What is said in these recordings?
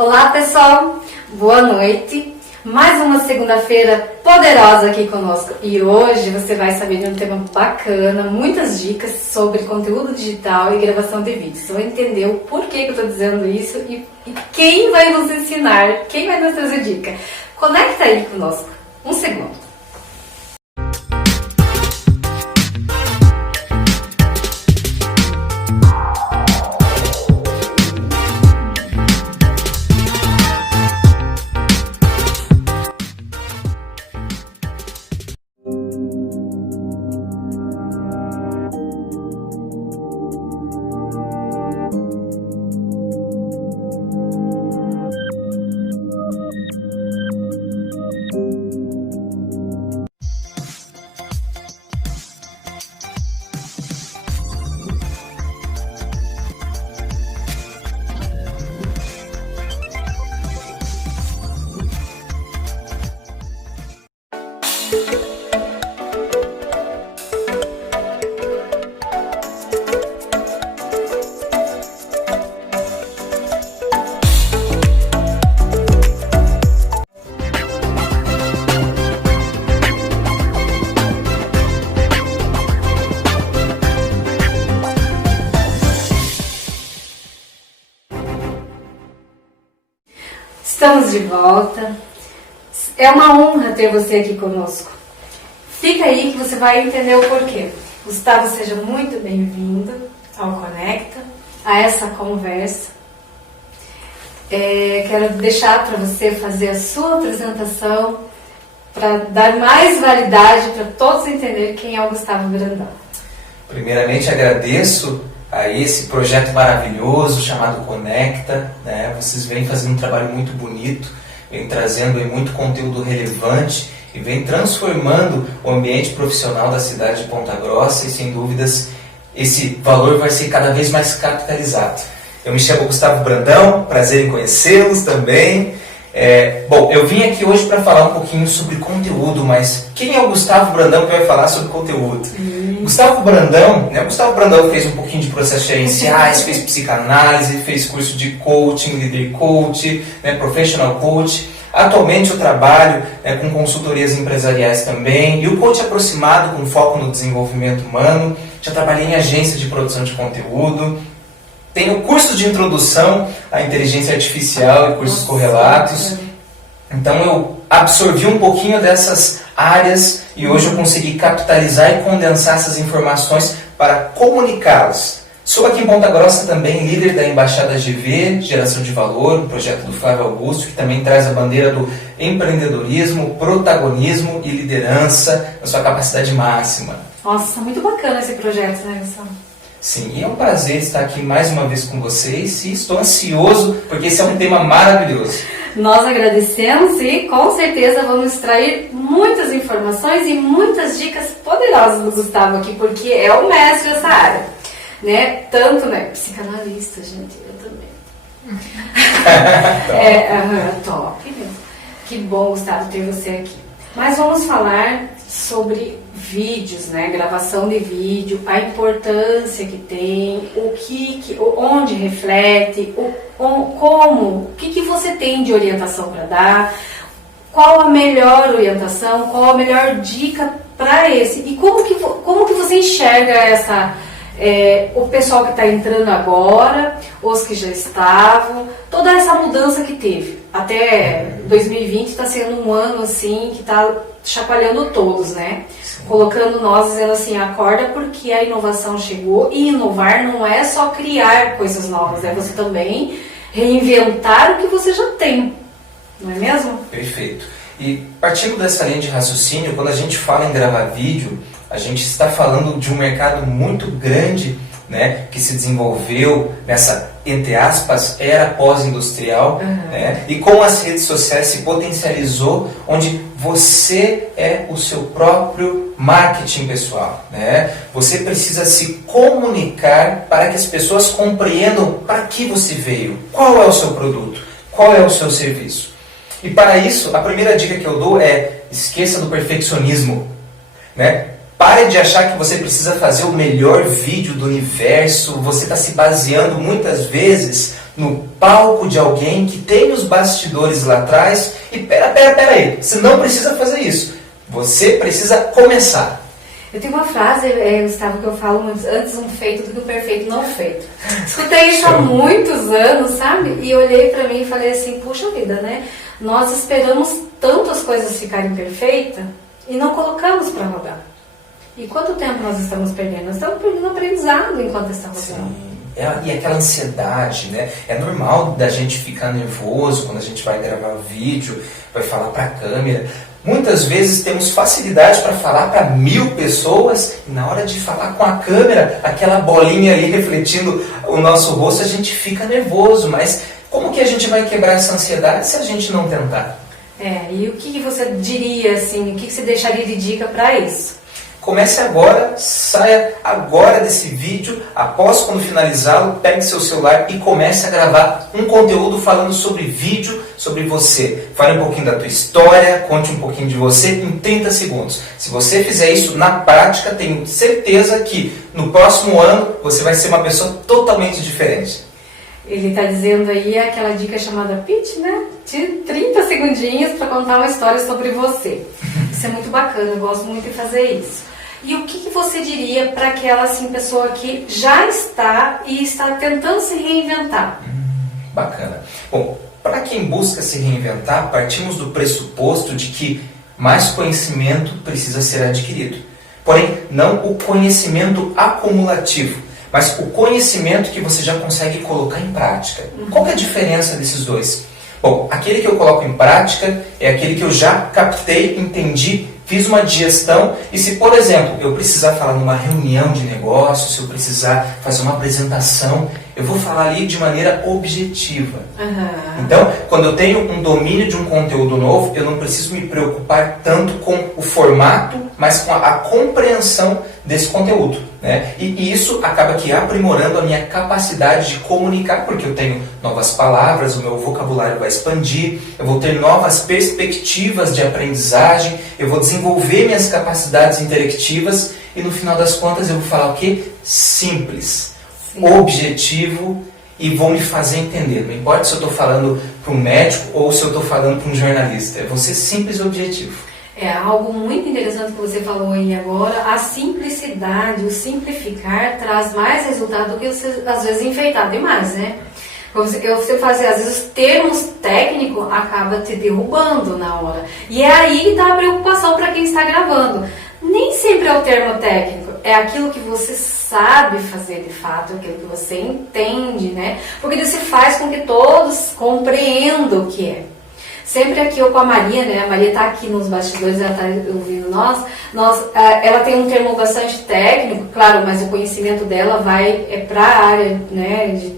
Olá pessoal, boa noite. Mais uma segunda-feira poderosa aqui conosco. E hoje você vai saber de um tema bacana, muitas dicas sobre conteúdo digital e gravação de vídeos. Você vai entender o porquê que eu estou dizendo isso e quem vai nos ensinar, quem vai nos trazer dica. Conecta aí conosco. Um segundo. Estamos de volta. É uma honra ter você aqui conosco. Fica aí que você vai entender o porquê. Gustavo, seja muito bem-vindo ao Conecta, a essa conversa. Quero deixar para você fazer a sua apresentação para dar mais validade para todos entenderem quem é o Gustavo Brandão. Primeiramente agradeço a esse projeto maravilhoso chamado Conecta, né? Vocês vêm fazendo um trabalho muito bonito, vêm trazendo muito conteúdo relevante e vêm transformando o ambiente profissional da cidade de Ponta Grossa e, sem dúvidas, esse valor vai ser cada vez mais capitalizado. Eu me chamo Gustavo Brandão, prazer em conhecê-los também. Bom, eu vim aqui hoje para falar um pouquinho sobre conteúdo, mas quem é o Gustavo Brandão que vai falar sobre conteúdo? Gustavo Brandão, né? Gustavo Brandão fez um pouquinho de processos gerenciais, fez psicanálise, fez curso de coaching, leader coach, né? Professional coach. Atualmente eu trabalho, né, com consultorias empresariais também e o coach aproximado com foco no desenvolvimento humano. Já trabalhei em agência de produção de conteúdo. Tenho curso de introdução à inteligência artificial e cursos correlatos. Então eu absorvi um pouquinho dessas áreas e hoje eu consegui capitalizar e condensar essas informações para comunicá-las. Sou aqui em Ponta Grossa também líder da Embaixada GV, Geração de Valor, um projeto do Flávio Augusto, que também traz a bandeira do empreendedorismo, protagonismo e liderança na sua capacidade máxima. Nossa, muito bacana esse projeto, né, Gustavo? Sim, e é um prazer estar aqui mais uma vez com vocês e estou ansioso porque esse é um tema maravilhoso. Nós agradecemos e com certeza vamos extrair muitas informações e muitas dicas poderosas do Gustavo aqui, porque é o mestre dessa área, né? Tanto, né, psicanalista, gente, eu também. Top mesmo. Que bom, Gustavo, ter você aqui. Mas vamos falar sobre vídeos, né? Gravação de vídeo, a importância que tem, onde reflete, o que você tem de orientação para dar, qual a melhor orientação, qual a melhor dica para esse, e como que você enxerga o pessoal que está entrando agora, os que já estavam, toda essa mudança que teve. Até 2020 está sendo um ano assim que está chacoalhando todos, né? Sim. Colocando nós, dizendo assim, acorda porque a inovação chegou, e inovar não é só criar coisas novas, é você também reinventar o que você já tem, não é mesmo? Perfeito. E partindo dessa linha de raciocínio, quando a gente fala em gravar vídeo, a gente está falando de um mercado muito grande, né, que se desenvolveu nessa, entre aspas, era pós-industrial, né, e com as redes sociais se potencializou, onde você é o seu próprio marketing pessoal, né? Você precisa se comunicar para que as pessoas compreendam para que você veio, qual é o seu produto, qual é o seu serviço. E para isso, a primeira dica que eu dou é: esqueça do perfeccionismo, né? Pare de achar que você precisa fazer o melhor vídeo do universo. Você está se baseando muitas vezes no palco de alguém que tem os bastidores lá atrás. E pera aí, você não precisa fazer isso. Você precisa começar. Eu tenho uma frase, Gustavo, que eu falo muito, antes um feito do que o perfeito não feito. Escutei isso há muitos anos, sabe? E olhei pra mim e falei assim, puxa vida, né? Nós esperamos tanto as coisas ficarem perfeitas e não colocamos pra rodar. E quanto tempo nós estamos perdendo? Nós estamos perdendo aprendizado enquanto estamos rodando. E aquela ansiedade, né? É normal da gente ficar nervoso quando a gente vai gravar vídeo, vai falar pra câmera. Muitas vezes temos facilidade para falar para 1000 pessoas e na hora de falar com a câmera, aquela bolinha ali refletindo o nosso rosto, a gente fica nervoso. Mas como que a gente vai quebrar essa ansiedade se a gente não tentar? E o que você diria, assim, o que você deixaria de dica para isso? Comece agora, saia agora desse vídeo, após quando finalizá-lo, pegue seu celular e comece a gravar um conteúdo falando sobre vídeo, sobre você. Fale um pouquinho da tua história, conte um pouquinho de você em 30 segundos. Se você fizer isso na prática, tenho certeza que no próximo ano você vai ser uma pessoa totalmente diferente. Ele está dizendo aí aquela dica chamada pitch, né? De 30 segundinhos para contar uma história sobre você. Isso é muito bacana, eu gosto muito de fazer isso. E o que você diria para aquela assim, pessoa que já está e está tentando se reinventar? Bacana. Bom, para quem busca se reinventar, partimos do pressuposto de que mais conhecimento precisa ser adquirido. Porém, não o conhecimento acumulativo, mas o conhecimento que você já consegue colocar em prática. Qual que é a diferença desses dois? Bom, aquele que eu coloco em prática é aquele que eu já captei, entendi, fiz uma digestão e se, por exemplo, eu precisar falar numa reunião de negócios, se eu precisar fazer uma apresentação, eu vou falar ali de maneira objetiva. Então, quando eu tenho um domínio de um conteúdo novo, eu não preciso me preocupar tanto com o formato, mas com a compreensão desse conteúdo, né? E isso acaba aqui aprimorando a minha capacidade de comunicar, porque eu tenho novas palavras, o meu vocabulário vai expandir, eu vou ter novas perspectivas de aprendizagem, eu vou desenvolver minhas capacidades intelectivas e no final das contas eu vou falar o quê? Simples, objetivo e vou me fazer entender. Não importa se eu estou falando para um médico ou se eu estou falando para um jornalista, é você simples e objetivo. É algo muito interessante que você falou aí agora. A simplicidade, o simplificar traz mais resultado do que você, às vezes, enfeitar demais, né? Você fazer, às vezes, os termos técnicos acaba te derrubando na hora. E é aí que está a preocupação para quem está gravando. Nem sempre é o termo técnico, é aquilo que você sabe fazer de fato, aquilo que você entende, né? Porque isso faz com que todos compreendam o que é. Sempre aqui eu com a Maria, né? A Maria está aqui nos bastidores, ela está ouvindo ela tem um termo bastante técnico, claro, mas o conhecimento dela vai para a área, né,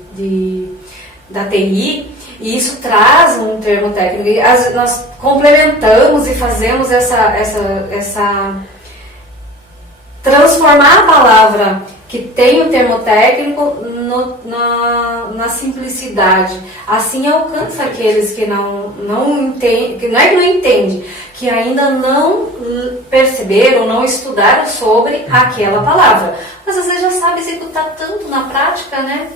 da TI, e isso traz um termo técnico. E nós complementamos e fazemos essa transformar a palavra que tem o termo técnico na simplicidade. Assim alcança aqueles que não entendem, que não é que não entende, que ainda não perceberam, não estudaram sobre aquela palavra. Mas você já sabe executar tanto na prática, né?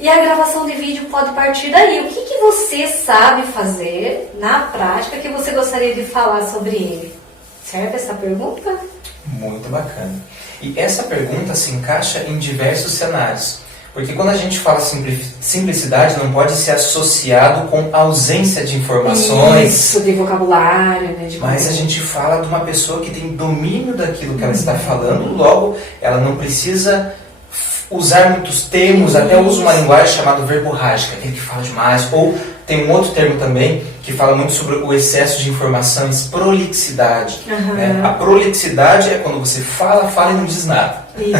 E a gravação de vídeo pode partir daí. O que você sabe fazer na prática que você gostaria de falar sobre ele? Serve essa pergunta? Muito bacana. E essa pergunta se encaixa em diversos cenários. Porque quando a gente fala simplicidade, não pode ser associado com ausência de informações. Isso, de vocabulário, né? Mas a gente fala de uma pessoa que tem domínio daquilo que ela está falando, logo ela não precisa usar muitos termos, até usa uma linguagem chamada verborrágica, aquele que fala demais, ou tem um outro termo também que fala muito sobre o excesso de informações, prolixidade. Né? A prolixidade é quando você fala e não diz nada. Isso.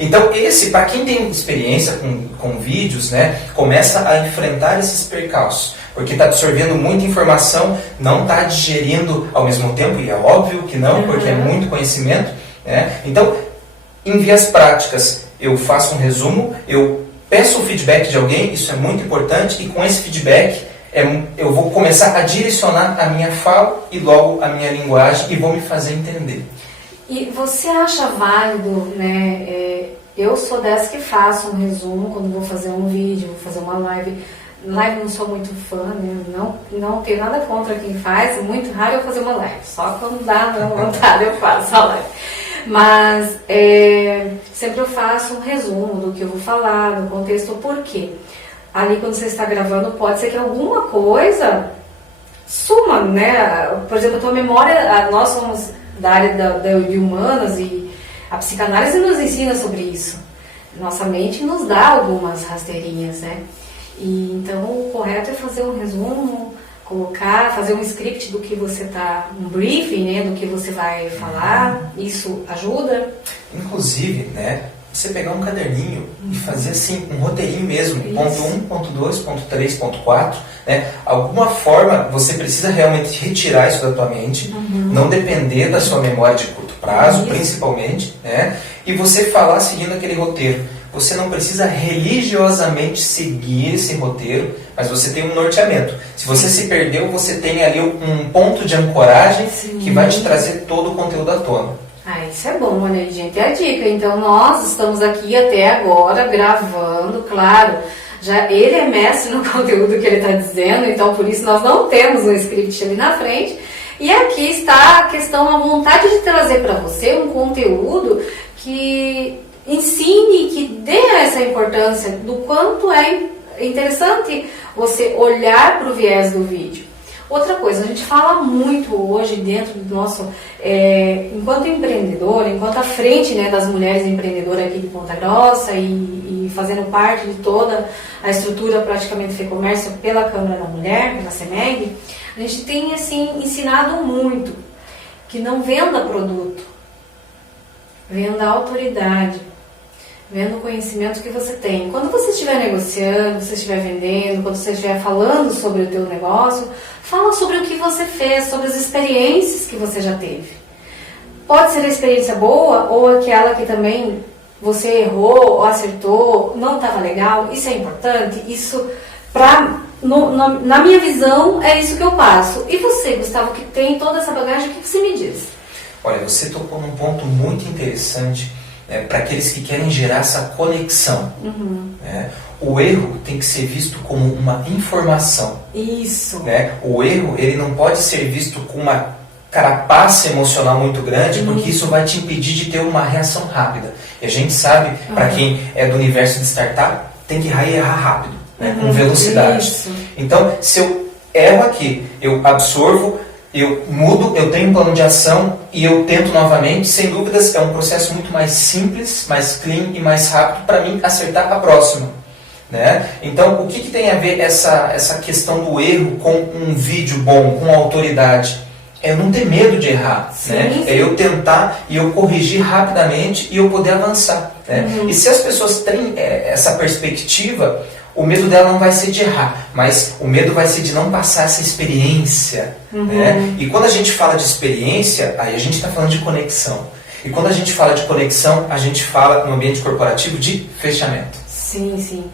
Então para quem tem experiência com vídeos, né, começa a enfrentar esses percalços, porque está absorvendo muita informação, não está digerindo ao mesmo tempo, e é óbvio que não, porque é muito conhecimento. Né? Então, em vias práticas, eu faço um resumo, eu peço o feedback de alguém, isso é muito importante, e com esse feedback eu vou começar a direcionar a minha fala e logo a minha linguagem e vou me fazer entender. E você acha válido, né? Eu sou dessa que faço um resumo quando vou fazer um vídeo, vou fazer uma live. Live não sou muito fã, né? Não tenho nada contra quem faz, é muito raro eu fazer uma live. Só quando dá vontade eu faço a live. Mas sempre eu faço um resumo do que eu vou falar, do contexto, por quê? Ali quando você está gravando pode ser que alguma coisa suma, né? Por exemplo, a tua memória, nós somos da área de humanas e a psicanálise nos ensina sobre isso. Nossa mente nos dá algumas rasteirinhas, né? E então o correto é fazer um resumo, fazer um script do que você tá, um briefing, né, do que você vai falar. Isso ajuda. Inclusive, né, você pegar um caderninho e fazer assim, um roteirinho mesmo, Isso. ponto 1, ponto 2, ponto 3, ponto 4, né? Alguma forma você precisa realmente retirar isso da tua mente, não depender da sua memória de curto prazo, Isso. principalmente, né? E você falar seguindo aquele roteiro. Você não precisa religiosamente seguir esse roteiro, mas você tem um norteamento. Se você se perdeu, você tem ali um ponto de ancoragem que vai te trazer todo o conteúdo à tona. Ah, isso é bom, olha aí, gente, é a dica. Então nós estamos aqui até agora gravando, claro, já ele é mestre no conteúdo que ele está dizendo, então por isso nós não temos um script ali na frente. E aqui está a questão, a vontade de trazer para você um conteúdo que ensine, que dê essa importância do quanto é interessante você olhar para o viés do vídeo. Outra coisa, a gente fala muito hoje dentro do nosso, enquanto empreendedora, enquanto à frente, né, das mulheres empreendedoras aqui de Ponta Grossa e fazendo parte de toda a estrutura praticamente FEComércio pela Câmara da Mulher, pela CEMEG, a gente tem assim, ensinado muito que não venda produto, venda autoridade, vendo o conhecimento que você tem. Quando você estiver negociando, você estiver vendendo, quando você estiver falando sobre o teu negócio, fala sobre o que você fez, sobre as experiências que você já teve. Pode ser a experiência boa ou aquela que também você errou ou acertou, não estava legal. Isso é importante. Isso, na minha visão, é isso que eu passo. E você, Gustavo, que tem toda essa bagagem, o que você me diz? Olha, você tocou num ponto muito interessante, para aqueles que querem gerar essa conexão. Né? O erro tem que ser visto como uma informação. Isso. Né? O erro ele não pode ser visto com uma carapaça emocional muito grande, porque isso vai te impedir de ter uma reação rápida. E a gente sabe, para quem é do universo de startup, tem que errar rápido, né? Com velocidade. Isso. Então, se eu erro aqui, eu absorvo, eu mudo, eu tenho um plano de ação e eu tento novamente, sem dúvidas é um processo muito mais simples, mais clean e mais rápido para mim acertar a próxima. Né? Então, o que tem a ver essa questão do erro com um vídeo bom, com autoridade? É eu não ter medo de errar. Sim, né? sim. É eu tentar e eu corrigir rapidamente e eu poder avançar. Né? E se as pessoas têm essa perspectiva, o medo dela não vai ser de errar, mas o medo vai ser de não passar essa experiência. Né? E quando a gente fala de experiência, aí a gente está falando de conexão. E quando a gente fala de conexão, a gente fala no ambiente corporativo de fechamento. Sim, sim.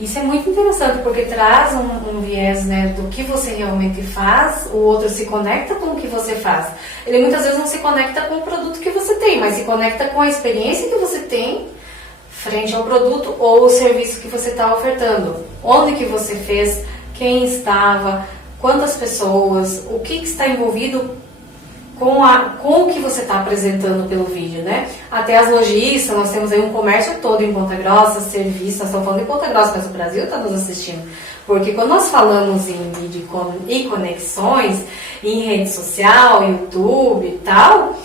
Isso é muito interessante, porque traz um viés, né, do que você realmente faz, o outro se conecta com o que você faz. Ele muitas vezes não se conecta com o produto que você tem, mas se conecta com a experiência que você tem frente ao produto ou o serviço que você está ofertando. Onde que você fez, quem estava, quantas pessoas, o que está envolvido com o que você está apresentando pelo vídeo, né? Até as lojistas, nós temos aí um comércio todo em Ponta Grossa, serviço, nós estamos falando em Ponta Grossa, mas o Brasil está nos assistindo. Porque quando nós falamos em vídeo e conexões, em rede social, YouTube e tal,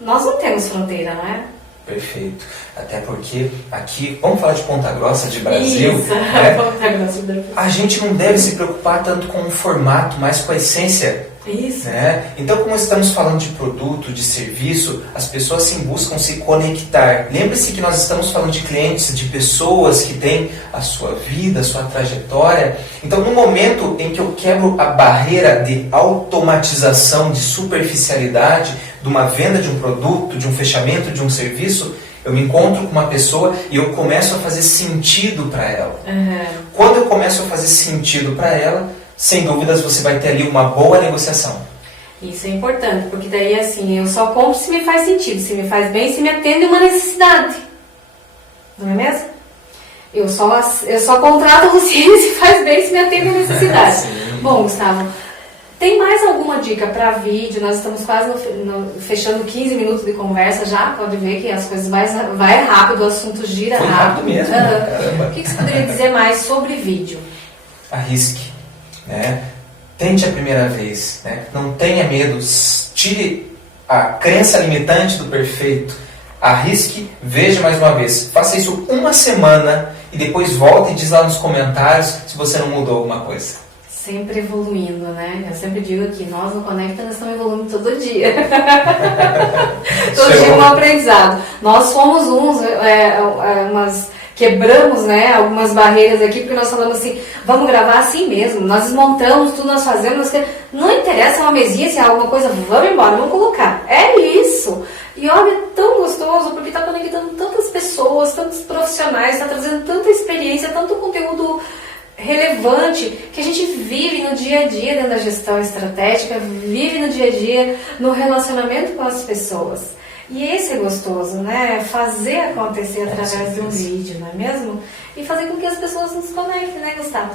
nós não temos fronteira, né? Perfeito. Até porque aqui, vamos falar de Ponta Grossa, de Brasil. Isso, né? Ponta Grossa do Brasil. A gente não deve se preocupar tanto com o formato, mas com a essência. Isso. Né? Então, como estamos falando de produto, de serviço, as pessoas sim buscam se conectar. Lembre-se que nós estamos falando de clientes, de pessoas que têm a sua vida, a sua trajetória. Então, no momento em que eu quebro a barreira de automatização, de superficialidade, de uma venda de um produto, de um fechamento de um serviço, eu me encontro com uma pessoa e eu começo a fazer sentido para ela. Quando eu começo a fazer sentido para ela, sem dúvidas você vai ter ali uma boa negociação. Isso é importante, porque daí assim, eu só compro se me faz sentido, se me faz bem, se me atende uma necessidade. Não é mesmo? Eu só contrato você se faz bem, se me atende a necessidade. Bom, Gustavo, tem mais alguma dica para vídeo? Nós estamos quase fechando 15 minutos de conversa já. Pode ver que as coisas vai rápido, o assunto gira Foi rápido mesmo, caramba. O que você poderia dizer mais sobre vídeo? Arrisque, né? Tente a primeira vez, né? Não tenha medo, tire a crença limitante do perfeito. Arrisque, veja mais uma vez. Faça isso uma semana e depois volte e diz lá nos comentários se você não mudou alguma coisa. Sempre evoluindo, né? Eu sempre digo aqui, nós no Conecta nós estamos evoluindo todo dia. Todo dia um aprendizado. Nós somos quebramos, né, algumas barreiras aqui, porque nós falamos assim, vamos gravar assim mesmo, nós desmontamos tudo, nós fazemos, não interessa uma mesinha, se é alguma coisa, vamos embora, vamos colocar. É isso. E olha, é tão gostoso, porque está conectando tantas pessoas, tantos profissionais, está trazendo tanta experiência, tanto conteúdo relevante, que a gente vive no dia a dia dentro da gestão estratégica, vive no dia a dia no relacionamento com as pessoas. E esse é gostoso, né? Fazer acontecer através de um vídeo, não é mesmo? E fazer com que as pessoas nos conectem, né, Gustavo?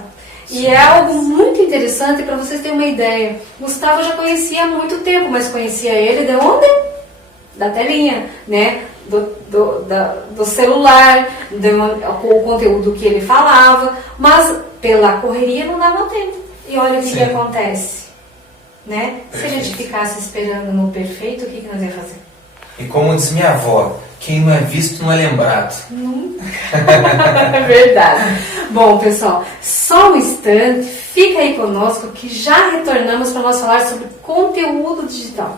E é algo muito interessante para vocês terem uma ideia. Gustavo eu já conhecia há muito tempo, mas conhecia ele de onde? Da telinha, né? Do celular, com o conteúdo que ele falava, mas pela correria não dava tempo. E olha o que acontece, né? Se a gente ficasse esperando no perfeito, o que nós ia fazer? E como diz minha avó, quem não é visto não é lembrado. É verdade. Bom, pessoal, só um instante, fica aí conosco que já retornamos para nós falar sobre conteúdo digital.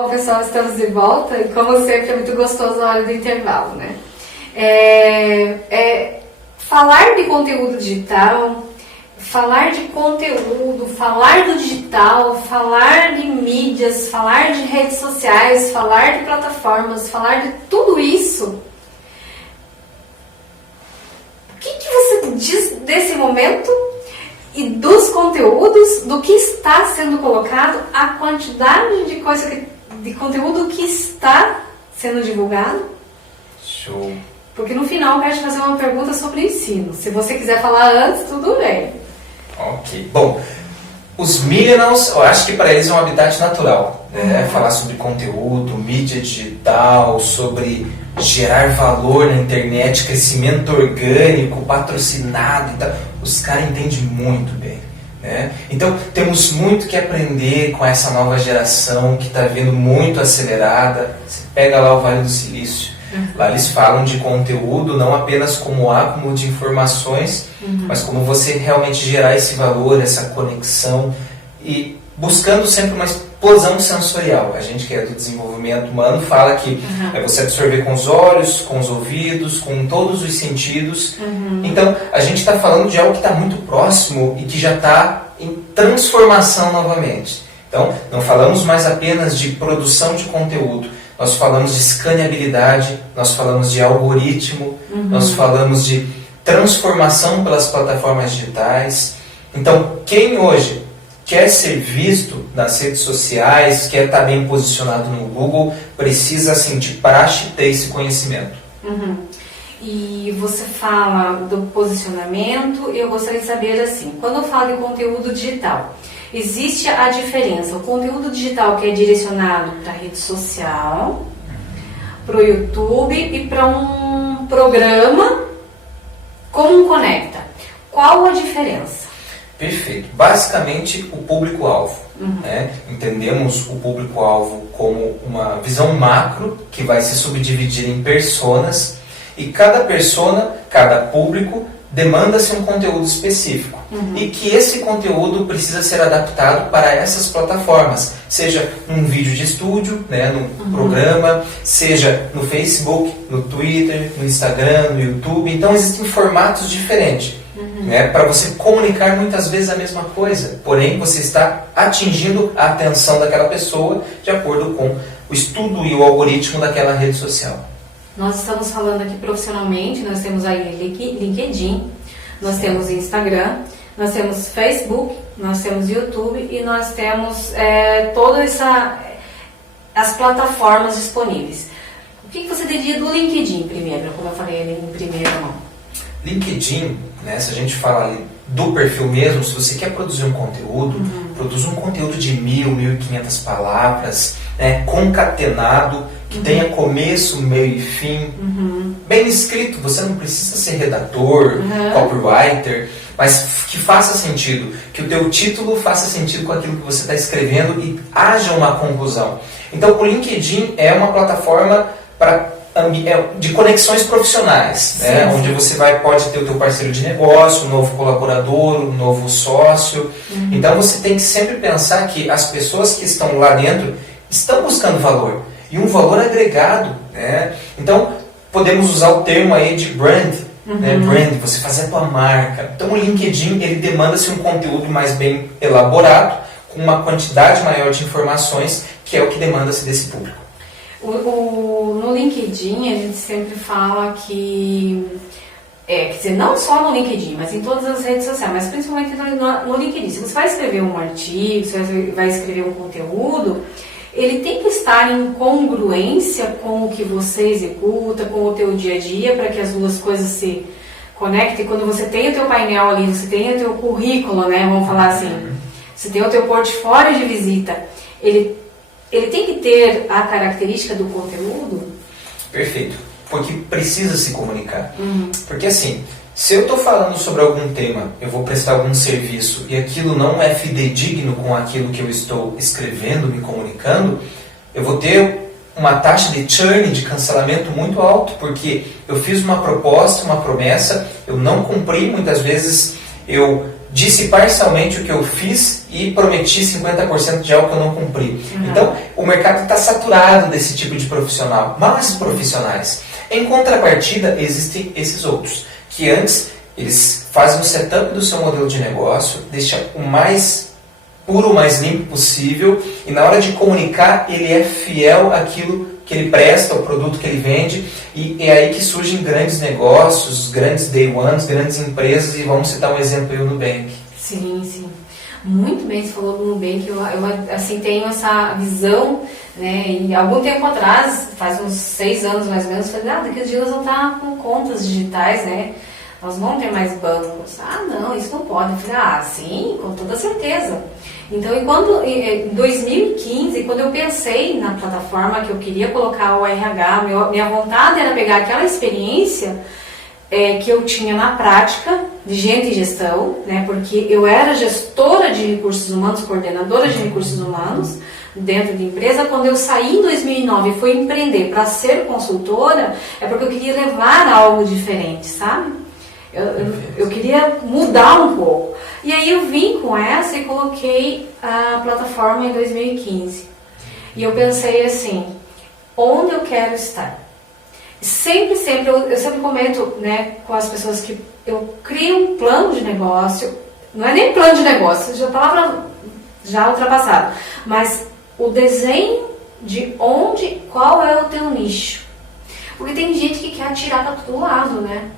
Bom, pessoal, estamos de volta e, como sempre, é muito gostoso a hora do intervalo, né? Falar de conteúdo digital, falar de conteúdo, falar do digital, falar de mídias, falar de redes sociais, falar de plataformas, falar de tudo isso. O que você diz desse momento e dos conteúdos, do que está sendo colocado, a quantidade de conteúdo que está sendo divulgado? Show! Porque no final eu quero te fazer uma pergunta sobre ensino. Se você quiser falar antes, tudo bem. Ok. Bom, os millennials, eu acho que para eles é um habitat natural. Né? Falar sobre conteúdo, mídia digital, sobre gerar valor na internet, crescimento orgânico, patrocinado e tal. Os caras entendem muito bem. Né? Então, temos muito que aprender com essa nova geração que está vindo muito acelerada. Você pega lá o Vale do Silício. Lá eles falam de conteúdo não apenas como acúmulo de informações, mas como você realmente gerar esse valor, essa conexão e buscando sempre uma explosão sensorial. A gente que é do desenvolvimento humano fala que é você absorver com os olhos, com os ouvidos, com todos os sentidos. Então, a gente está falando de algo que está muito próximo e que já está em transformação novamente. Então, não falamos mais apenas de produção de conteúdo, nós falamos de escaneabilidade, nós falamos de algoritmo, nós falamos de transformação pelas plataformas digitais. Então, quem hoje quer ser visto nas redes sociais, quer estar bem posicionado no Google, precisa, assim, de praxe ter esse conhecimento. Uhum. E você fala do posicionamento, eu gostaria de saber assim, quando eu falo de conteúdo digital, existe a diferença, o conteúdo digital que é direcionado para a rede social, para o YouTube e para um programa como um Conecta. Qual a diferença? Perfeito. Basicamente, o público-alvo. Né? Entendemos o público-alvo como uma visão macro que vai se subdividir em personas, e cada persona, cada público, demanda-se um conteúdo específico. E que esse conteúdo precisa ser adaptado para essas plataformas, seja num vídeo de estúdio, né, num programa, seja no Facebook, no Twitter, no Instagram, no YouTube. Então existem formatos diferentes. Né, para você comunicar muitas vezes a mesma coisa, porém você está atingindo a atenção daquela pessoa de acordo com o estudo e o algoritmo daquela rede social. Nós estamos falando aqui profissionalmente, nós temos aí LinkedIn, nós temos Instagram, nós temos Facebook, nós temos YouTube e nós temos todas as plataformas disponíveis. O que você diria do LinkedIn primeiro, como eu falei em primeira mão? LinkedIn, né, se a gente fala ali do perfil mesmo, se você quer produzir um conteúdo, produz um conteúdo de 1.000, 1.500 palavras, né, concatenado, que tenha começo, meio e fim, bem escrito. Você não precisa ser redator, copywriter, mas que faça sentido, que o teu título faça sentido com aquilo que você está escrevendo e haja uma conclusão. Então o LinkedIn é uma plataforma de conexões profissionais, né? Onde você pode ter o teu parceiro de negócio, um novo colaborador, um novo sócio. Então você tem que sempre pensar que as pessoas que estão lá dentro estão buscando valor, e um valor agregado, né? Então podemos usar o termo aí de brand, né? Brand, você fazer a tua marca. Então o LinkedIn, ele demanda-se um conteúdo mais bem elaborado, com uma quantidade maior de informações, que é o que demanda-se desse público. No LinkedIn a gente sempre fala que, quer dizer, não só no LinkedIn, mas em todas as redes sociais, mas principalmente no LinkedIn. Se você vai escrever um artigo, se você vai escrever um conteúdo, ele tem que estar em congruência com o que você executa, com o teu dia a dia, para que as duas coisas se conectem. Quando você tem o teu painel ali, você tem o teu currículo, né, vamos falar assim, você tem o teu portfólio de visita, ele tem que ter a característica do conteúdo? Perfeito, porque precisa se comunicar. Porque assim, se eu estou falando sobre algum tema, eu vou prestar algum serviço e aquilo não é fidedigno com aquilo que eu estou escrevendo, me comunicando, eu vou ter uma taxa de churn, de cancelamento muito alto, porque eu fiz uma proposta, uma promessa, eu não cumpri, muitas vezes eu disse parcialmente o que eu fiz e prometi 50% de algo que eu não cumpri. Então, o mercado está saturado desse tipo de profissional, mas profissionais. Em contrapartida, existem esses outros, que antes eles fazem o setup do seu modelo de negócio, deixam o mais puro, o mais limpo possível, e na hora de comunicar, ele é fiel àquilo que ele presta, ao produto que ele vende, e é aí que surgem grandes negócios, grandes day ones, grandes empresas, e vamos citar um exemplo aí, o Nubank. Sim, sim. Muito bem, você falou do Nubank, eu assim, tenho essa visão, né, e algum tempo atrás, faz uns 6 anos mais ou menos, eu falei, daqui a uns dias nós vamos estar com contas digitais, né, nós vamos ter mais bancos. Não, isso não pode. Eu falei, sim, com toda certeza. Então, em 2015, quando eu pensei na plataforma que eu queria colocar o RH, minha vontade era pegar aquela experiência que eu tinha na prática de gente e gestão, né, porque eu era gestora de recursos humanos, coordenadora de recursos humanos dentro de empresa. Quando eu saí em 2009 e fui empreender para ser consultora, é porque eu queria levar algo diferente, sabe? Eu queria mudar um pouco. E aí eu vim com essa e coloquei a plataforma em 2015. E eu pensei assim, onde eu quero estar? Sempre, eu sempre comento, né, com as pessoas que eu crio um plano de negócio, não é nem plano de negócio, já palavra já ultrapassada, mas o desenho de qual é o teu nicho. Porque tem gente que quer atirar para todo lado, né?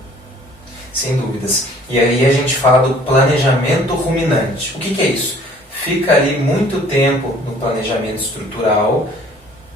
Sem dúvidas. E aí a gente fala do planejamento ruminante. O que é isso? fica ali muito tempo no planejamento estrutural,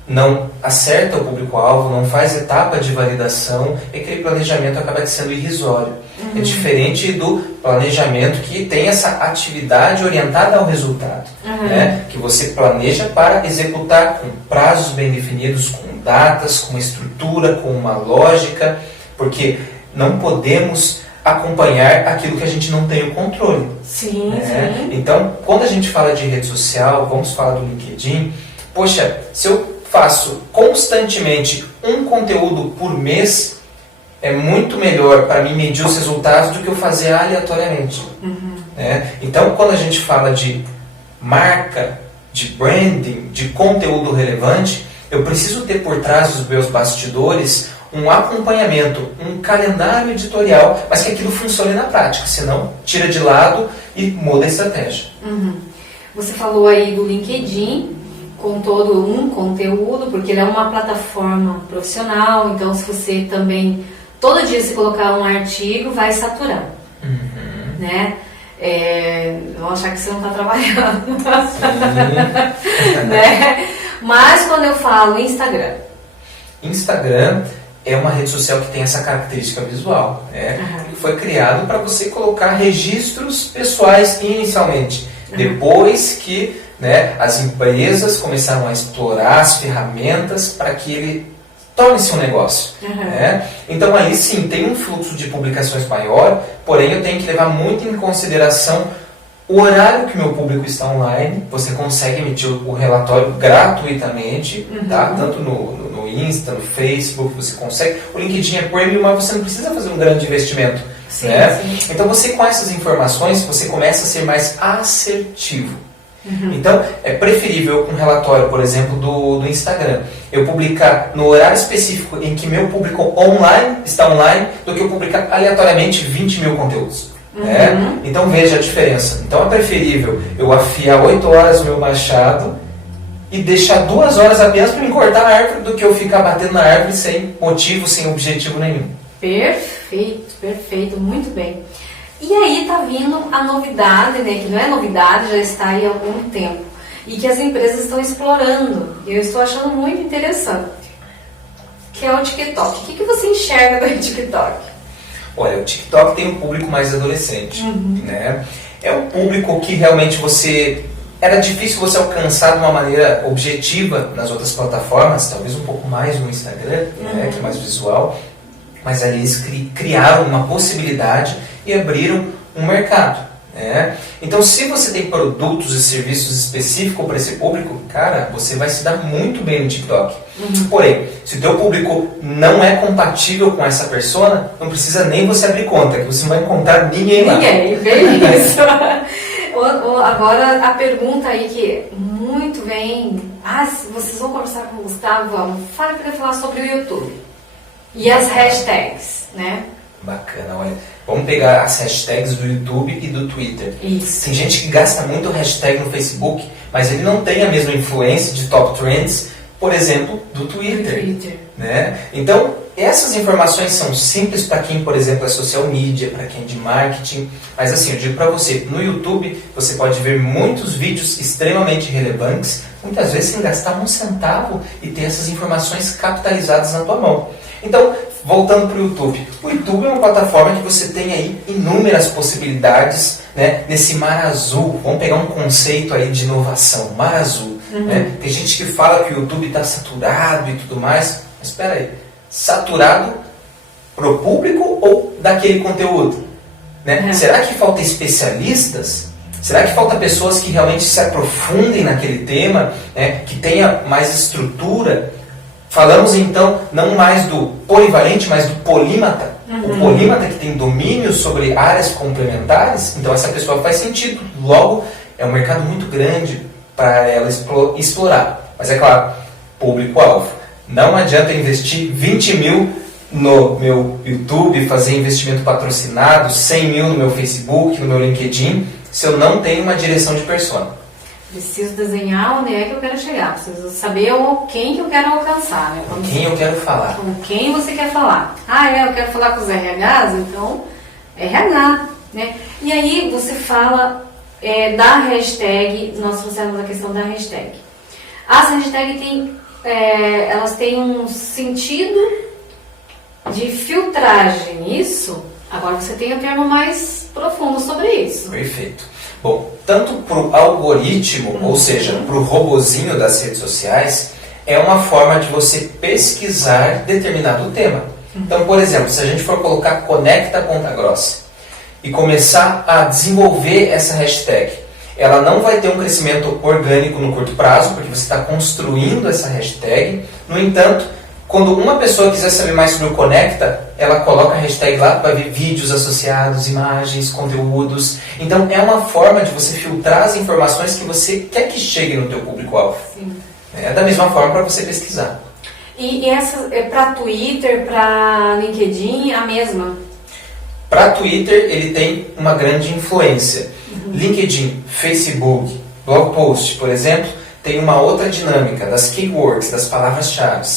não acerta o público-alvo, não faz etapa de validação, e aquele planejamento acaba sendo irrisório. É diferente do planejamento que tem essa atividade orientada ao resultado, né? Que você planeja para executar com prazos bem definidos, com datas, com uma estrutura, com uma lógica, porque não podemos acompanhar aquilo que a gente não tem o controle. Sim, né? sim. Então, quando a gente fala de rede social, vamos falar do LinkedIn, poxa, se eu faço constantemente um conteúdo por mês, é muito melhor para mim medir os resultados do que eu fazer aleatoriamente. Né? Então, quando a gente fala de marca, de branding, de conteúdo relevante, eu preciso ter por trás dos meus bastidores um acompanhamento, um calendário editorial, mas que aquilo funcione na prática, senão tira de lado e muda a estratégia. Você falou aí do LinkedIn, com todo um conteúdo, porque ele é uma plataforma profissional, então se você também, todo dia se colocar um artigo, vai saturar, né? Vão achar que você não está trabalhando, né? Mas quando eu falo Instagram é uma rede social que tem essa característica visual, né? Ele foi criado para você colocar registros pessoais inicialmente, depois que, né, as empresas começaram a explorar as ferramentas para que ele torne-se um negócio. Né? Então aí sim, tem um fluxo de publicações maior, porém eu tenho que levar muito em consideração o horário que meu público está online. Você consegue emitir o relatório gratuitamente, tá? Tanto no Insta, no Facebook, você consegue. O LinkedIn é premium, mas você não precisa fazer um grande investimento. Sim, né? sim. Então você, com essas informações, você começa a ser mais assertivo. Então, é preferível um relatório, por exemplo, do Instagram, eu publicar no horário específico em que meu público está online, do que eu publicar aleatoriamente 20 mil conteúdos. Né? Então, veja a diferença. Então, é preferível eu afiar 8 horas o meu machado e deixar 2 horas apenas para me cortar a árvore, do que eu ficar batendo na árvore sem motivo, sem objetivo nenhum. Perfeito, perfeito, muito bem. E aí tá vindo a novidade, né, que não é novidade, já está aí há algum tempo, e que as empresas estão explorando, e eu estou achando muito interessante, que é o TikTok. O que você enxerga do TikTok? Olha, o TikTok tem um público mais adolescente, né? É um público que realmente era difícil você alcançar de uma maneira objetiva nas outras plataformas, talvez um pouco mais no Instagram, né, que é mais visual, mas ali eles criaram uma possibilidade e abriram um mercado. Né? Então, se você tem produtos e serviços específicos para esse público, cara, você vai se dar muito bem no TikTok. Porém, se o teu público não é compatível com essa persona, não precisa nem você abrir conta, que você não vai encontrar ninguém lá. Ninguém, bem isso. Agora, a pergunta aí que muito vem... se vocês vão conversar com o Gustavo, vamos. Eu queria falar sobre o YouTube. E as hashtags, né? Bacana, olha. Vamos pegar as hashtags do YouTube e do Twitter. Isso. Tem gente que gasta muito hashtag no Facebook, mas ele não tem a mesma influência de top trends, por exemplo, do Twitter. Né? Então, essas informações são simples para quem, por exemplo, é social media, para quem é de marketing. Mas assim, eu digo para você, no YouTube você pode ver muitos vídeos extremamente relevantes, muitas vezes sem gastar um centavo, e ter essas informações capitalizadas na tua mão. Então, voltando para o YouTube. O YouTube é uma plataforma que você tem aí inúmeras possibilidades, né, nesse mar azul. Vamos pegar um conceito aí de inovação, mar azul. Né? Tem gente que fala que o YouTube está saturado e tudo mais, mas espera aí, saturado para o público ou daquele conteúdo? Né? Será que falta especialistas? Será que falta pessoas que realmente se aprofundem naquele tema, né, que tenha mais estrutura? Falamos então não mais do polivalente, mas do polímata. O polímata que tem domínio sobre áreas complementares, então essa pessoa faz sentido. Logo, é um mercado muito grande para ela explorar. Mas é claro, público-alvo. Não adianta investir 20 mil no meu YouTube, fazer investimento patrocinado, 100 mil no meu Facebook, no meu LinkedIn, se eu não tenho uma direção de persona. Preciso desenhar onde é que eu quero chegar. Preciso saber quem que eu quero alcançar. Né? Com quem eu quero falar. Com quem você quer falar. Eu quero falar com os RHs, então RH. Né? E aí você fala da hashtag, nós trouxemos a questão da hashtag. As hashtags elas têm um sentido de filtragem, isso? Agora você tem um termo mais profundo sobre isso. Perfeito. Bom, tanto para o algoritmo, ou seja, para o robozinho das redes sociais, é uma forma de você pesquisar determinado tema. Então, por exemplo, se a gente for colocar Conecta Ponta Grossa e começar a desenvolver essa hashtag, ela não vai ter um crescimento orgânico no curto prazo, porque você está construindo essa hashtag. No entanto, quando uma pessoa quiser saber mais sobre o Conecta, ela coloca a hashtag lá, vai ver vídeos associados, imagens, conteúdos. Então, é uma forma de você filtrar as informações que você quer que chegue no teu público-alvo. É da mesma forma para você pesquisar. E essa para Twitter, para LinkedIn, a mesma? Para Twitter, ele tem uma grande influência. LinkedIn, Facebook, blog post, por exemplo, tem uma outra dinâmica das keywords, das palavras-chave,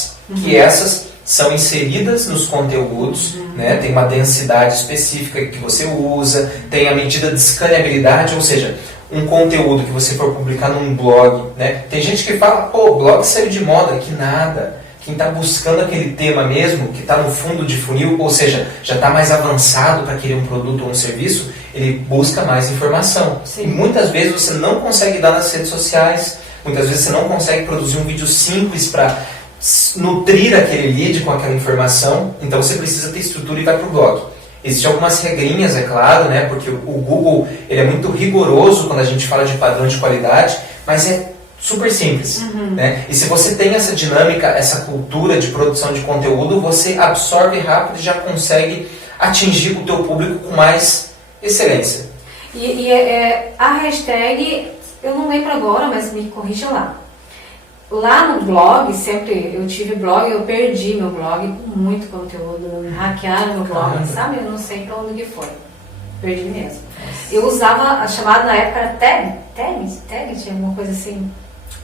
que essas são inseridas nos conteúdos, né? Tem uma densidade específica que você usa, tem a medida de escaneabilidade, ou seja, um conteúdo que você for publicar num blog, né? Tem gente que fala, pô, blog saiu de moda, que nada. Quem está buscando aquele tema mesmo, que está no fundo de funil, ou seja, já está mais avançado para querer um produto ou um serviço, ele busca mais informação. Sim. E muitas vezes você não consegue dar nas redes sociais, muitas vezes você não consegue produzir um vídeo simples para nutrir aquele lead com aquela informação, então você precisa ter estrutura e vai para o blog. Existem algumas regrinhas, é claro, né, porque o Google ele é muito rigoroso quando a gente fala de padrão de qualidade, mas é super simples. Né? E se você tem essa dinâmica, essa cultura de produção de conteúdo, você absorve rápido e já consegue atingir o teu público com mais excelência. A hashtag, eu não lembro agora, mas me corrija lá. Lá no blog, sempre eu tive blog, eu perdi meu blog com muito conteúdo, me hackearam meu blog, sabe? Eu não sei pra onde que foi. Perdi mesmo. Eu usava a chamada na época era tag, tinha alguma coisa assim.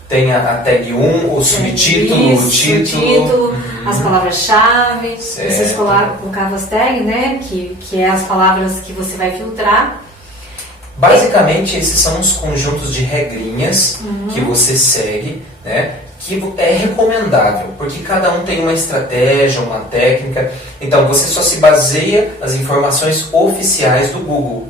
Tem a tag 1, o subtítulo, o título, as palavras-chave. Vocês colocavam as tags, né? Que é as palavras que você vai filtrar. Basicamente, esses são os conjuntos de regrinhas que você segue, né? Que é recomendável, porque cada um tem uma estratégia, uma técnica. Então, você só se baseia nas informações oficiais do Google.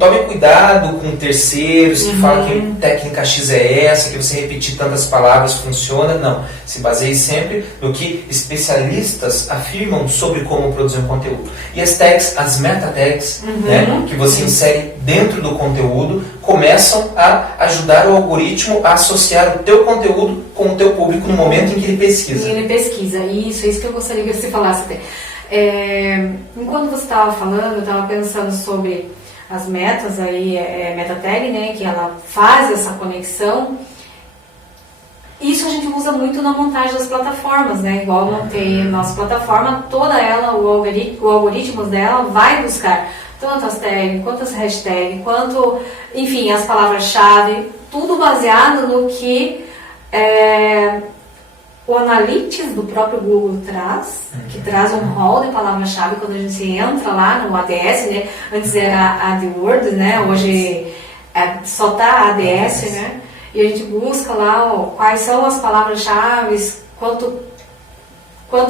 Tome cuidado com terceiros que falam que técnica X é essa, que você repetir tantas palavras funciona. Não, se baseie sempre no que especialistas afirmam sobre como produzir um conteúdo. E as tags, as meta tags, né, que você insere dentro do conteúdo, começam a ajudar o algoritmo a associar o teu conteúdo com o teu público no momento em que ele pesquisa. Ele pesquisa, isso que eu gostaria que você falasse. Enquanto você estava falando, eu estava pensando sobre as metas aí, meta tag, né, que ela faz essa conexão. Isso a gente usa muito na montagem das plataformas, né? Igual eu montei a nossa plataforma, toda ela, o algoritmo dela vai buscar tanto as tags, quanto as hashtags, quanto, enfim, as palavras-chave, tudo baseado no que o Analytics do próprio Google traz, que traz um rol de palavras-chave quando a gente entra lá no ADS, né? Antes era AdWords, né? Hoje só tá ADS, né? E a gente busca lá quais são as palavras-chave, quanto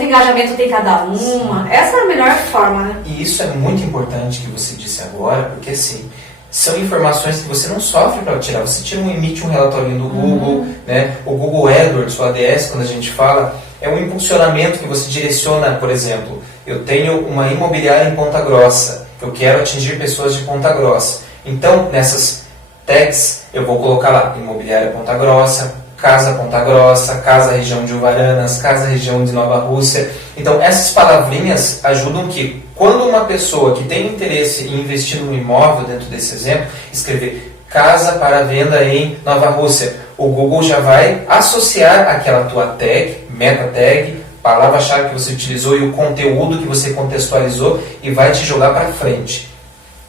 engajamento tem cada uma. Essa é a melhor forma, né? E isso é muito importante que você disse agora, porque assim, são informações que você não sofre para tirar. Você emite um relatório do Google, né? O Google AdWords, o ADS, quando a gente fala, é um impulsionamento que você direciona, por exemplo, eu tenho uma imobiliária em Ponta Grossa, eu quero atingir pessoas de Ponta Grossa. Então, nessas tags, eu vou colocar lá, imobiliária Ponta Grossa, casa Ponta Grossa, casa região de Uvaranas, casa região de Nova Rússia. Então, essas palavrinhas ajudam que, quando uma pessoa que tem interesse em investir no imóvel, dentro desse exemplo, escrever casa para venda em Nova Rússia, o Google já vai associar aquela tua tag, meta tag, palavra-chave que você utilizou e o conteúdo que você contextualizou e vai te jogar para frente.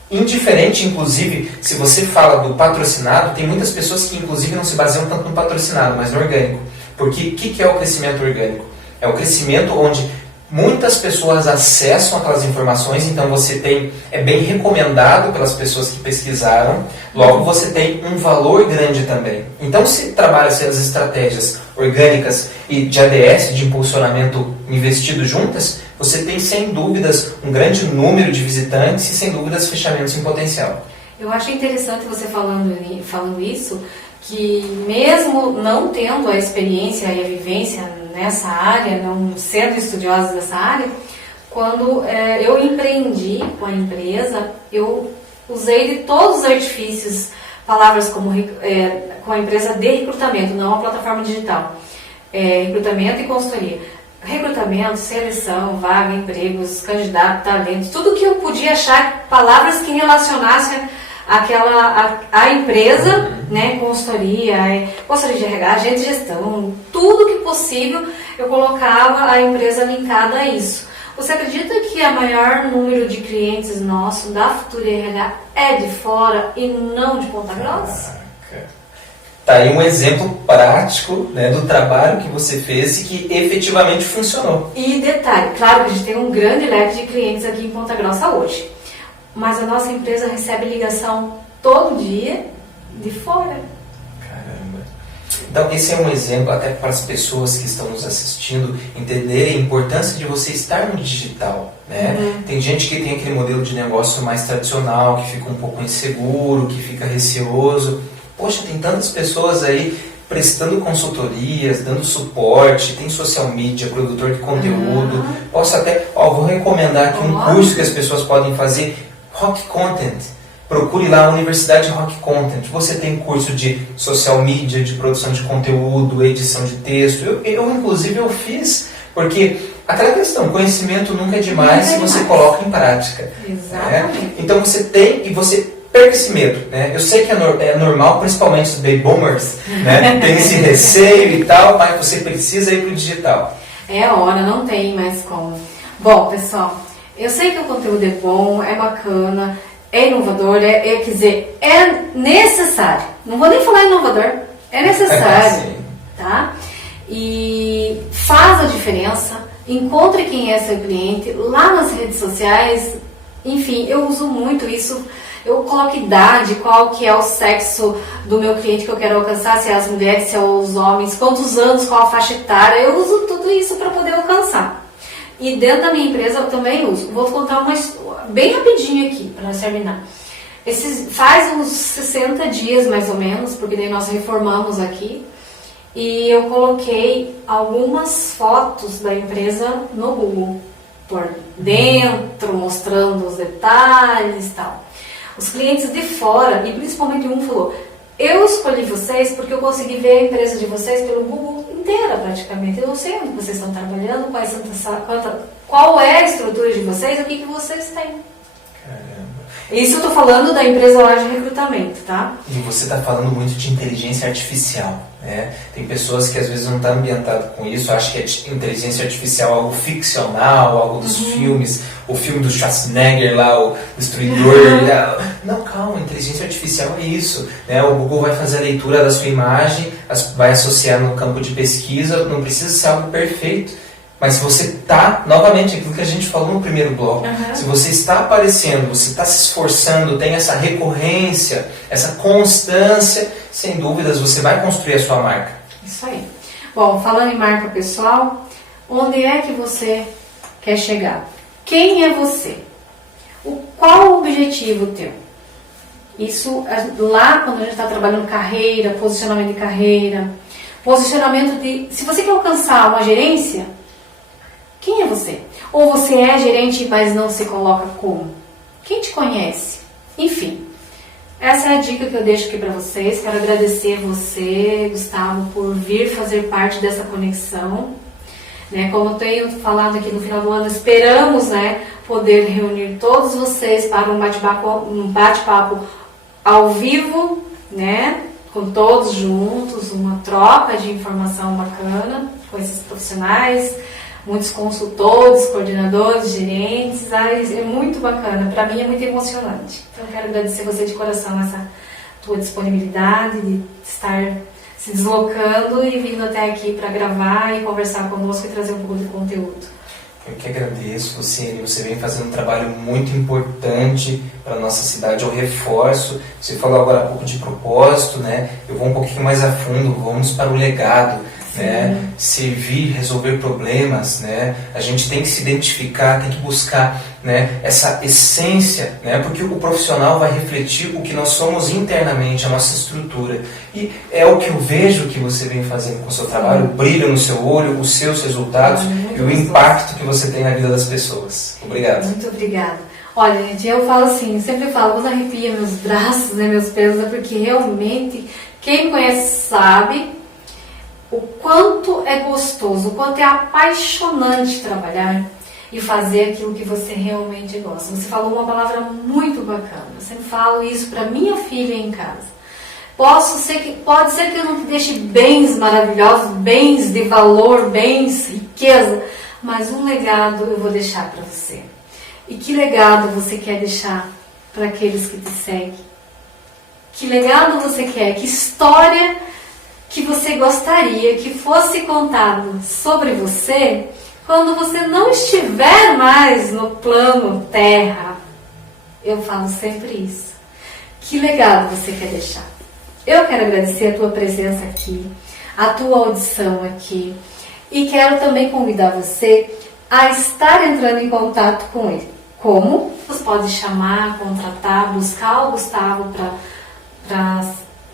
Indiferente, inclusive, se você fala do patrocinado, tem muitas pessoas que, inclusive, não se baseiam tanto no patrocinado, mas no orgânico. Porque o que é o crescimento orgânico? É o crescimento onde muitas pessoas acessam aquelas informações, então você tem, é bem recomendado pelas pessoas que pesquisaram, logo você tem um valor grande também. Então se trabalha-se as estratégias orgânicas e de ADS, de impulsionamento investido juntas, você tem sem dúvidas um grande número de visitantes e sem dúvidas fechamentos em potencial. Eu acho interessante você falando isso, que mesmo não tendo a experiência e a vivência nessa área, não sendo estudiosa dessa área, quando eu empreendi com a empresa, eu usei de todos os artifícios, palavras como com a empresa de recrutamento, não a plataforma digital, recrutamento e consultoria. Recrutamento, seleção, vaga, empregos, candidato, talentos, tudo que eu podia achar, palavras que relacionassem a empresa, né, consultoria, consultoria de RH, agente de gestão, tudo que possível eu colocava a empresa linkada a isso. Você acredita que a maior número de clientes nossos da Futura RH é de fora e não de Ponta Grossa? Tá aí um exemplo prático, né, do trabalho que você fez e que efetivamente funcionou. E detalhe, claro que a gente tem um grande leque de clientes aqui em Ponta Grossa hoje, mas a nossa empresa recebe ligação todo dia de fora. Caramba. Então esse é um exemplo até para as pessoas que estão nos assistindo entenderem a importância de você estar no digital, né? Tem gente que tem aquele modelo de negócio mais tradicional, que fica um pouco inseguro, que fica receoso. Poxa, tem tantas pessoas aí prestando consultorias, dando suporte, tem social media, produtor de conteúdo. Posso até, vou recomendar aqui um curso que as pessoas podem fazer, Rock Content. Procure lá a Universidade Rock Content. Você tem curso de social media, de produção de conteúdo, edição de texto. Eu inclusive, eu fiz, porque aquela questão, conhecimento nunca é demais se você coloca em prática. Exatamente. Né? Então você tem, e você perca esse medo, né? Eu sei que é normal, principalmente os baby boomers, né? Tem esse receio e tal, mas você precisa ir para o digital. É a hora, não tem mais como. Bom, pessoal, eu sei que o conteúdo é bom, é bacana, é inovador, quer dizer, é necessário. Não vou nem falar inovador, é necessário, tá? E faz a diferença, encontre quem é seu cliente lá nas redes sociais. Enfim, eu uso muito isso. Eu coloco idade, qual que é o sexo do meu cliente que eu quero alcançar, se é as mulheres, se é os homens, quantos anos, qual a faixa etária. Eu uso tudo isso para poder alcançar. E dentro da minha empresa eu também uso. Vou contar uma bem rapidinho aqui, para nós terminar. Faz uns 60 dias mais ou menos, porque daí nós reformamos aqui, e eu coloquei algumas fotos da empresa no Google, por dentro, mostrando os detalhes e tal. Os clientes de fora, e principalmente um falou, eu escolhi vocês porque eu consegui ver a empresa de vocês pelo Google inteira praticamente. Eu não sei onde vocês estão trabalhando, qual é a estrutura de vocês, o que vocês têm. Caramba. Isso eu estou falando da empresa lá de recrutamento, tá? E você está falando muito de inteligência artificial, né? Tem pessoas que às vezes não estão ambientadas com isso, acham que é inteligência artificial algo ficcional, algo dos filmes, o filme do Schwarzenegger lá, o Destruidor. Não, calma, inteligência artificial é isso, né? O Google vai fazer a leitura da sua imagem, vai associar no campo de pesquisa, não precisa ser algo perfeito. Mas se você está, novamente, aquilo que a gente falou no primeiro bloco, se você está aparecendo, você está se esforçando, tem essa recorrência, essa constância, sem dúvidas você vai construir a sua marca. Isso aí. Bom, falando em marca pessoal, onde é que você quer chegar? Quem é você? Qual o objetivo teu? Isso lá quando a gente está trabalhando carreira, posicionamento de carreira, posicionamento de... Se você quer alcançar uma gerência, quem é você? Ou você é gerente, mas não se coloca como? Quem te conhece? Enfim, essa é a dica que eu deixo aqui para vocês. Quero agradecer você, Gustavo, por vir fazer parte dessa conexão. Né? Como eu tenho falado aqui no final do ano, esperamos, né, poder reunir todos vocês para um bate-papo ao vivo, né, com todos juntos, uma troca de informação bacana com esses profissionais, muitos consultores, coordenadores, gerentes. É muito bacana, para mim é muito emocionante. Então eu quero agradecer você de coração essa tua disponibilidade de estar se deslocando e vindo até aqui para gravar e conversar conosco e trazer um pouco de conteúdo. Eu que agradeço, Luciene. Você vem fazendo um trabalho muito importante para a nossa cidade. Eu reforço. Você falou agora há pouco de propósito, né? Eu vou um pouquinho mais a fundo. Vamos para o legado, né? Servir, resolver problemas, né? A gente tem que se identificar, tem que buscar, né, essa essência, né? Porque o profissional vai refletir o que nós somos internamente, a nossa estrutura. E é o que eu vejo que você vem fazendo com o seu trabalho, o brilho no seu olho, os seus resultados e o impacto que você tem na vida das pessoas. Obrigado. Muito obrigada. Olha, gente, eu falo assim, sempre falo, quando arrepia meus braços, né, meus pelos, é porque realmente, quem me conhece sabe o quanto é gostoso, o quanto é apaixonante trabalhar e fazer aquilo que você realmente gosta. Você falou uma palavra muito bacana. Eu sempre falo isso para minha filha em casa. Pode ser que eu não te deixe bens maravilhosos, bens de valor, bens, riqueza, mas um legado eu vou deixar para você. E que legado você quer deixar para aqueles que te seguem? Que legado você quer? Que história que você gostaria que fosse contado sobre você quando você não estiver mais no plano terra? Eu falo sempre isso. Que legado você quer deixar? Eu quero agradecer a tua presença aqui, a tua audição aqui, e quero também convidar você a estar entrando em contato com ele. Como? Você pode chamar, contratar, buscar o Gustavo para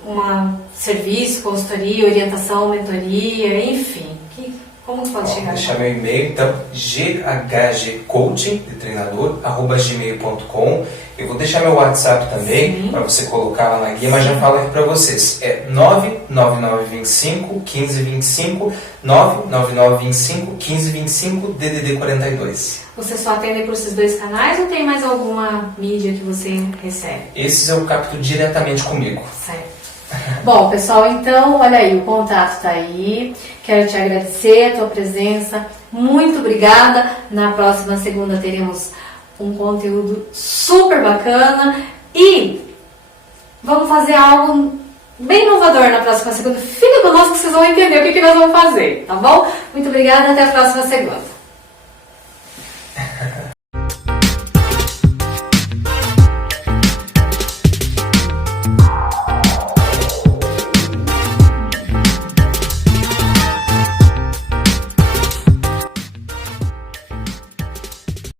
um serviço, consultoria, orientação, mentoria, enfim. Como você pode chegar? Deixar meu e-mail, então, ghgcoaching, de treinador, @gmail.com. Eu vou deixar meu WhatsApp também, para você colocar lá na guia, mas já falo aqui para vocês. É 99925 1525, 99925 1525, DDD 42. Você só atende por esses dois canais ou tem mais alguma mídia que você recebe? Esses eu capto diretamente comigo. Certo. Bom, pessoal, então, olha aí, o contato está aí. Quero te agradecer a tua presença. Muito obrigada. Na próxima segunda teremos um conteúdo super bacana. E vamos fazer algo bem inovador na próxima segunda. Fica conosco que vocês vão entender o que nós vamos fazer, tá bom? Muito obrigada, até a próxima segunda.